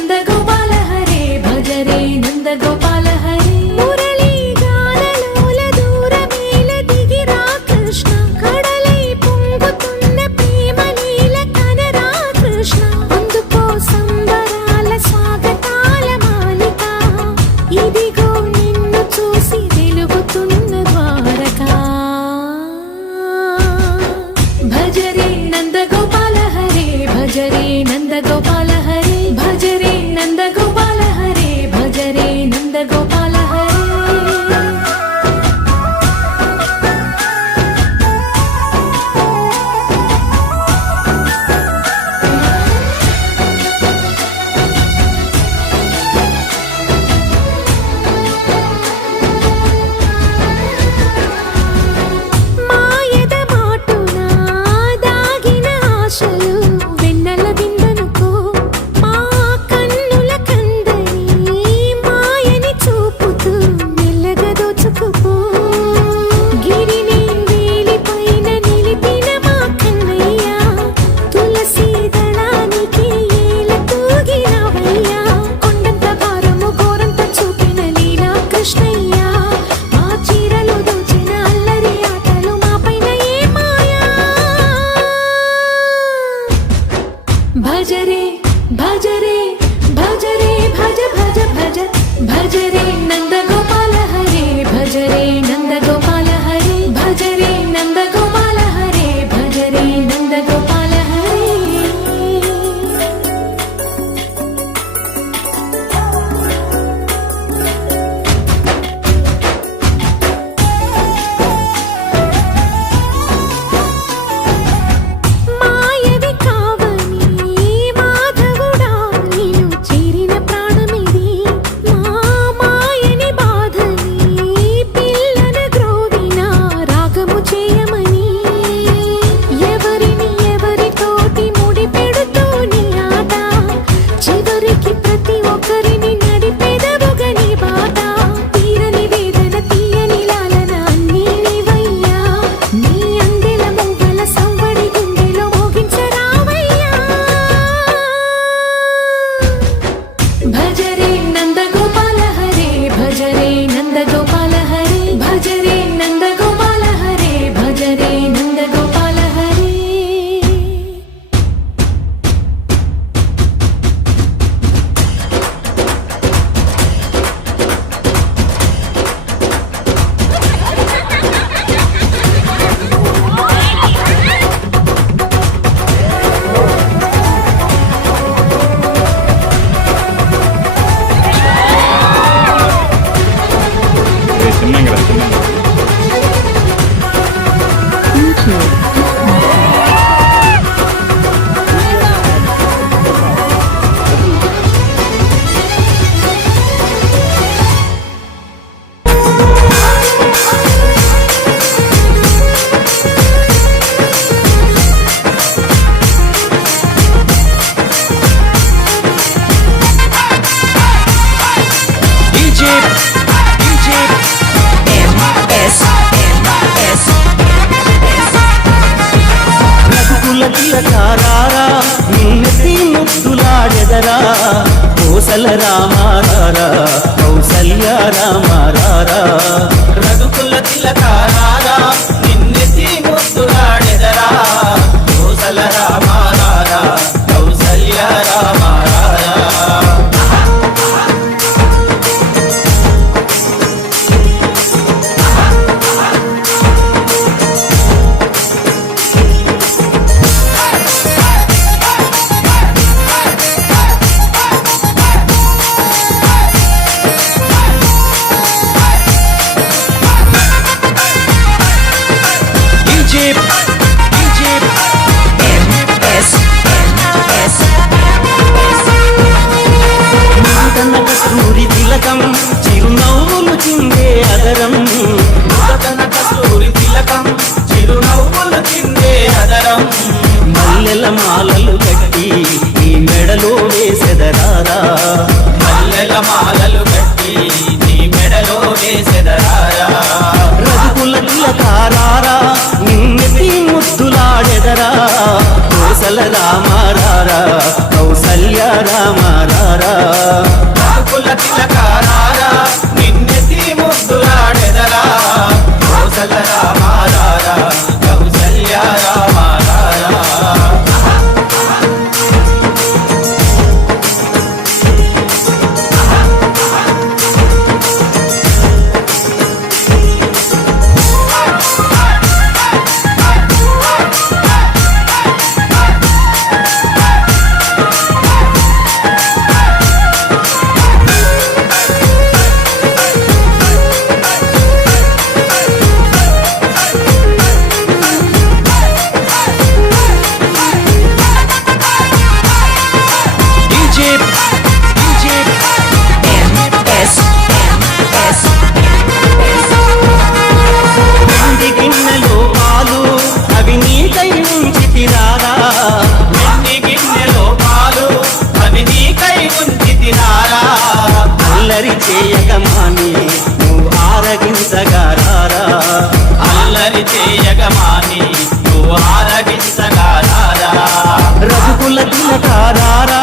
నందగోపాల హరే భజ రే నందగోపాల भजरे भजरे भज भज भज भजरे नंद गोपाल हरे भजरे donde tú I'm gonna. చంద్రకారారా నిన్నెత్తి ముత్తులాడెదరా Kosala రామారారా Kaushalya రామారారా. రఘుకుల తిలకారారా తిలకం చిరునవ్వులు చిందే అదరం. నూతన కస్తూరి తిలకం చిరునవ్వులు చిందే అదరం. మల్లెల మాలలు కట్టి నీ మెడలో వేసెదరారా మల్లెల మాలలు కట్టి నీ మెడలో వేసెదరారా రఘుకుల తిలకారారా నిన్నెత్తి ముద్దులాడెదరా. కోసల రామారారా కౌసల్య రామారారా. కుల తిలకారారా నిన్నెత్తి ముద్దులాడెదరా రోజల రామారారా అల్లరి చేయగమాని నువ్వు ఆరగించగారారా అల్లరి చేయగమాని నువ్వు ఆరగించగారారా రఘుకుల తిలకారారా